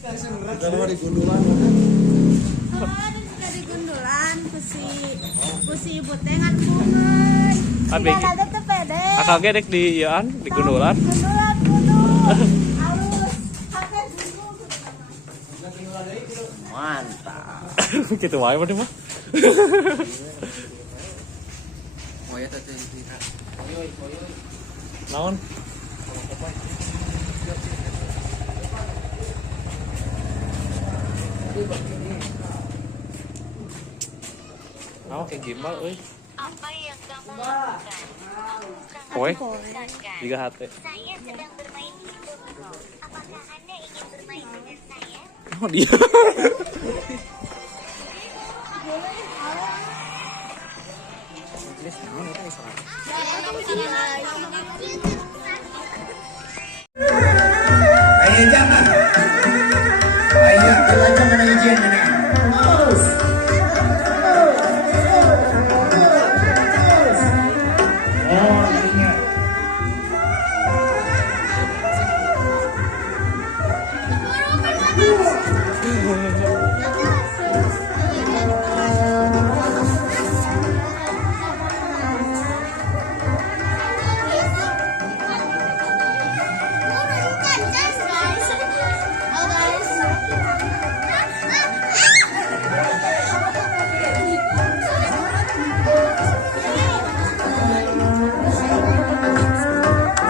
Kalau di gundulan. Di gundulan kusi ibu teh ngan pungeun. Abi. Ada teh pede. Akal ge dek di ieuan di gundulan. Gundulan kudu. Halus. Hake dulu. Mantap. Kitu wae mah. Moya teh teh. Naon? Naon kayak gimbal euy. Apa yang kamu lakukan? Poe Katakan, juga hate. saya sedang bermain hidup. Apakah Anda ingin bermain dengan saya? Oh dia. Ayo jangan. Ayo belajar mana izin mana. Terus. Oh ingat.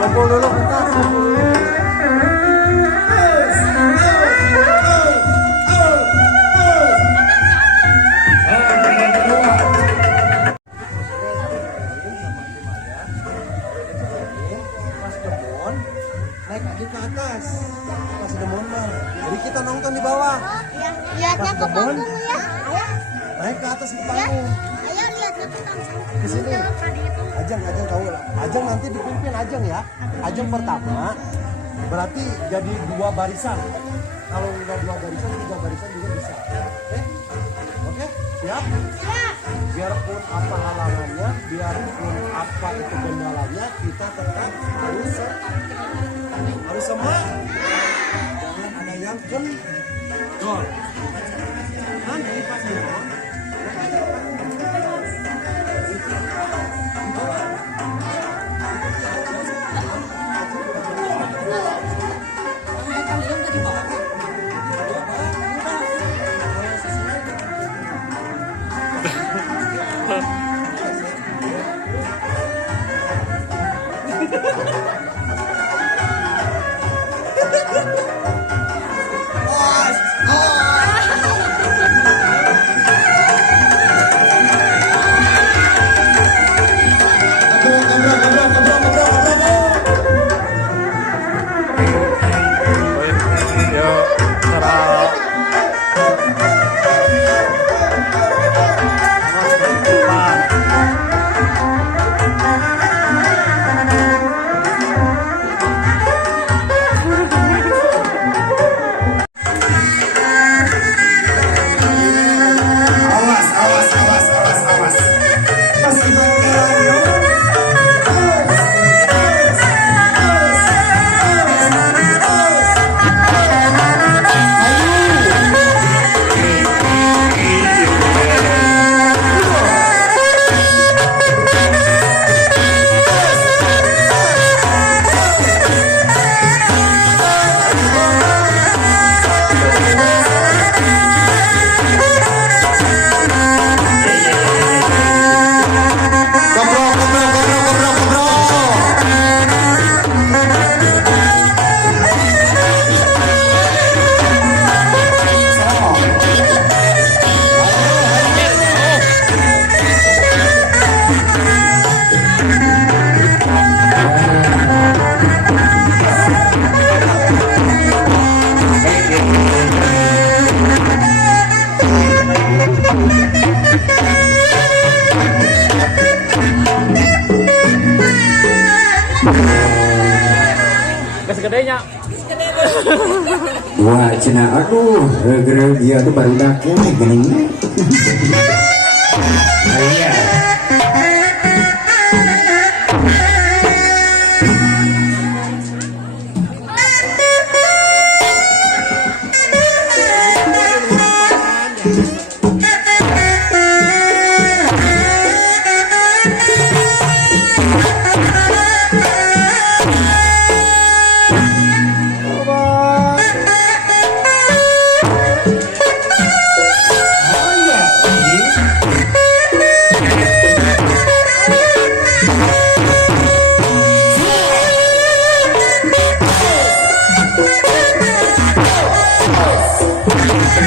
Kumpul dulu bentar. Pas demon naik lagi ke atas. Pas demon mah. Jadi kita nonton di bawah. Lihatnya ke panggung ya. Naik ke atas ke panggung. Ayo lihatnya ke panggung. Ke sini. Ajeng tahu lah. Ajeng nanti dipimpin Ajeng ya. Ajeng pertama berarti jadi 2 barisan. Kalau enggak 2 barisan, 3 barisan juga bisa. Oke? Siap? Siap. Biarpun apa halangannya, biarpun apa itu kendalanya, kita tetap harus semangat. Jangan ada yang kendor. Nanti pas demon, Yo, sarap. Awas. Masih bergerak. Gas gedenya. Wah, cina aduh, gerel dia tuh baru daknya gini. Iya. Hey.